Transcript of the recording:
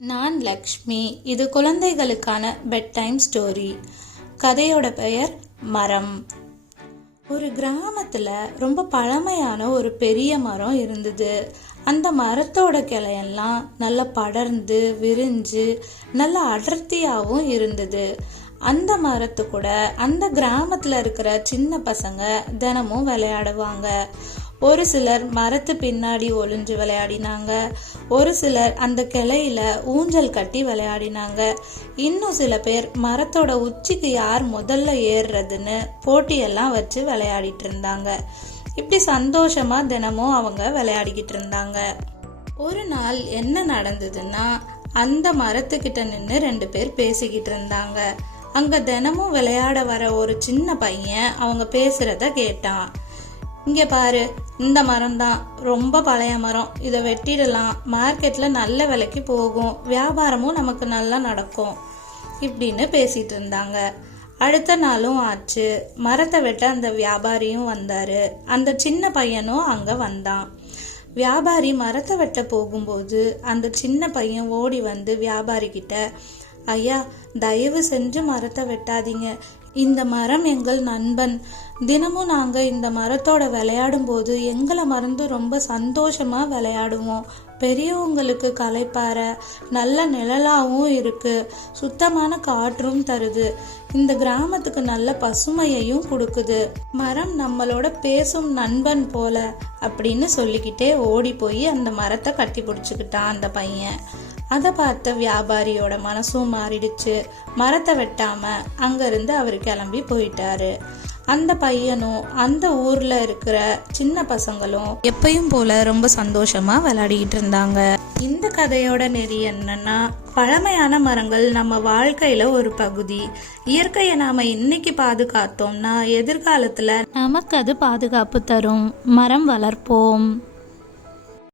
நான் லக்ஷ்மி. இது குழந்தைகளுக்கான பெட் டைம் ஸ்டோரி. கதையோட பெயர் மரம். ஒரு கிராமத்துல ரொம்ப பழமையான ஒரு பெரிய மரம் இருந்தது. அந்த மரத்தோட கிளையெல்லாம் நல்லா படர்ந்து விரிஞ்சு நல்ல அடர்த்தியாகவும் இருந்தது. அந்த மரத்து கூட அந்த கிராமத்துல இருக்கிற சின்ன பசங்க தினமும் விளையாடுவாங்க. ஒரு சிலர் மரத்து பின்னாடி ஒளிஞ்சு விளையாடினாங்க. ஒரு சிலர் அந்த கிளையில ஊஞ்சல் கட்டி விளையாடினாங்க. இன்னும் சில பேர் மரத்தோட உச்சிக்கு யார் முதல்ல ஏறுறதுன்னு போட்டியெல்லாம் வச்சு விளையாடிட்டு இருந்தாங்க. இப்படி சந்தோஷமா தினமும் அவங்க விளையாடிக்கிட்டு இருந்தாங்க. ஒரு நாள் என்ன நடந்ததுன்னா, அந்த மரத்துக்கிட்ட நின்று 2 பேர் பேசிக்கிட்டு இருந்தாங்க. அங்க தினமும் விளையாட வர ஒரு சின்ன பையன் அவங்க பேசுறத கேட்டான். இங்க பாரு, இந்த மரம் தான் ரொம்ப பழைய மரம். இதை வெட்டிடலாம், மார்க்கெட்ல நல்ல விலைக்கு போகும், வியாபாரமும் நமக்கு நல்லா நடக்கும் இப்படின்னு பேசிட்டு இருந்தாங்க. அடுத்த நாளும் ஆச்சு. மரத்தை வெட்ட அந்த வியாபாரியும் வந்தாரு. அந்த சின்ன பையனும் அங்க வந்தான். வியாபாரி மரத்தை வெட்ட போகும்போது அந்த சின்ன பையன் ஓடி வந்து வியாபாரி கிட்ட, ஐயா, தயவு செஞ்சு மரத்தை வெட்டாதீங்க. இந்த மரம் எங்கள் நண்பன். தினமும் நாங்க இந்த மரத்தோட விளையாடும் போது எங்களை மறந்து ரொம்ப சந்தோஷமா விளையாடுவோம். பெரியவங்களுக்கு களைப்பார, நல்ல நிழலாவும் இருக்கு, சுத்தமான காற்றும் தருது, இந்த கிராமத்துக்கு நல்ல பசுமையையும் கொடுக்குது. மரம் நம்மளோட பேசும் நண்பன் போல அப்படின்னு சொல்லிக்கிட்டே ஓடி போய் அந்த மரத்தை கட்டி பிடிச்சுக்கிட்டான் அந்த பையன். அதை பார்த்த வியாபாரியோட மனசும் மாறிடுச்சு. மரத்தை வெட்டாம அங்கிருந்து அவர் கிளம்பி போயிட்டாரு. அந்த பையனும் அந்த ஊர்ல இருக்கிற சின்ன பசங்களும் எப்பயும் போல ரொம்ப சந்தோஷமா விளையாடிக்கிட்டு இருந்தாங்க. இந்த கதையோட நெறி என்னன்னா, பழமையான மரங்கள் நம்ம வாழ்க்கையில ஒரு பகுதி. இயற்கையை நாம இன்னைக்கு பாதுகாத்தோம்னா எதிர்காலத்துல நமக்கு அது பாதுகாப்பு தரும். மரம் வளர்ப்போம்.